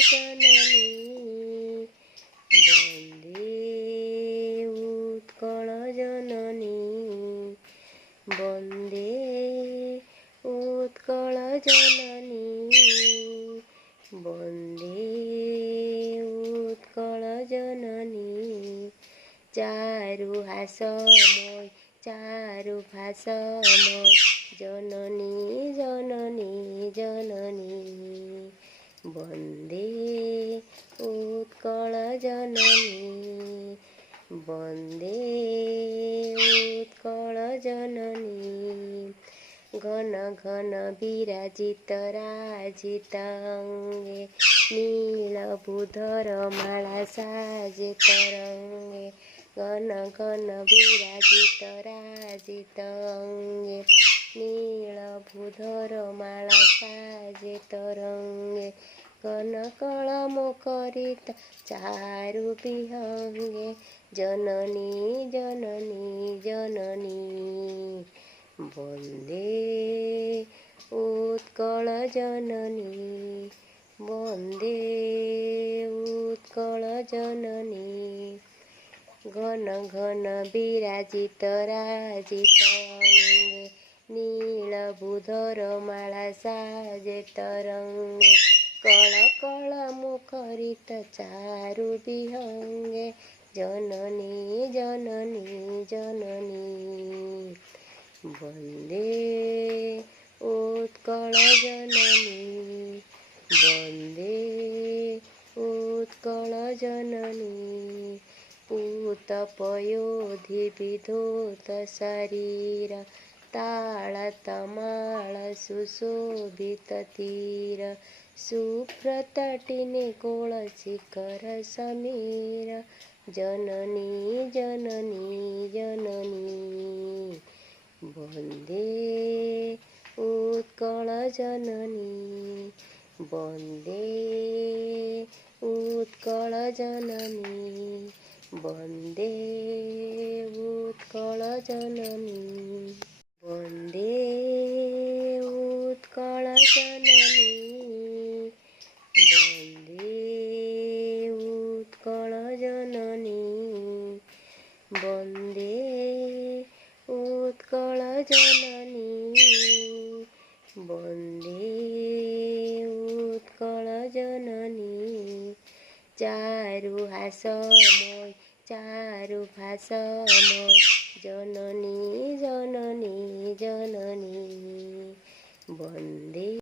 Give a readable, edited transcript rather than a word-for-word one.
जननी वन्दे उत्कल जननी वन्दे उत्कल जननी वन्दे उत्कल जननी चारुहासमय चारुभासमय जननी जननी जननी वन्दे उत्कल जननी वन्दे उत्कल जननी घन घन विराजित राजित अंगे नीलबुधर माला साजे तरंगे घन घन विराजित राजित अंगे नीलबुधर माला साजे तरंगे घन कल मुखरित चारु विहंगे जननी जननी जननी वन्दे उत्कल जननी वन्दे उत्कल जननी घन घन विराजित राजित अंगे नीलबुधर माला साजे तरंगे कल कल मुखरित चारु विहंगे जननी जननी जननी वन्दे उत्कल जननी वन्दे उत्कल जननी पूतपयोधि विधौत शरीर तालतमाल सुशोभित तीर सुप्रतटिने कोल शिखर समीर जननी जननी जननी वन्दे उत्कल जननी वन्दे उत्कल जननी वन्दे उत्कल जननी वन्दे उत्कल जननी वन्दे उत्कल जननी वन्दे उत्कल जननी वन्दे उत्कल जननी चारुहासमय चारुभासमय जननी जननी जननी वन्दे।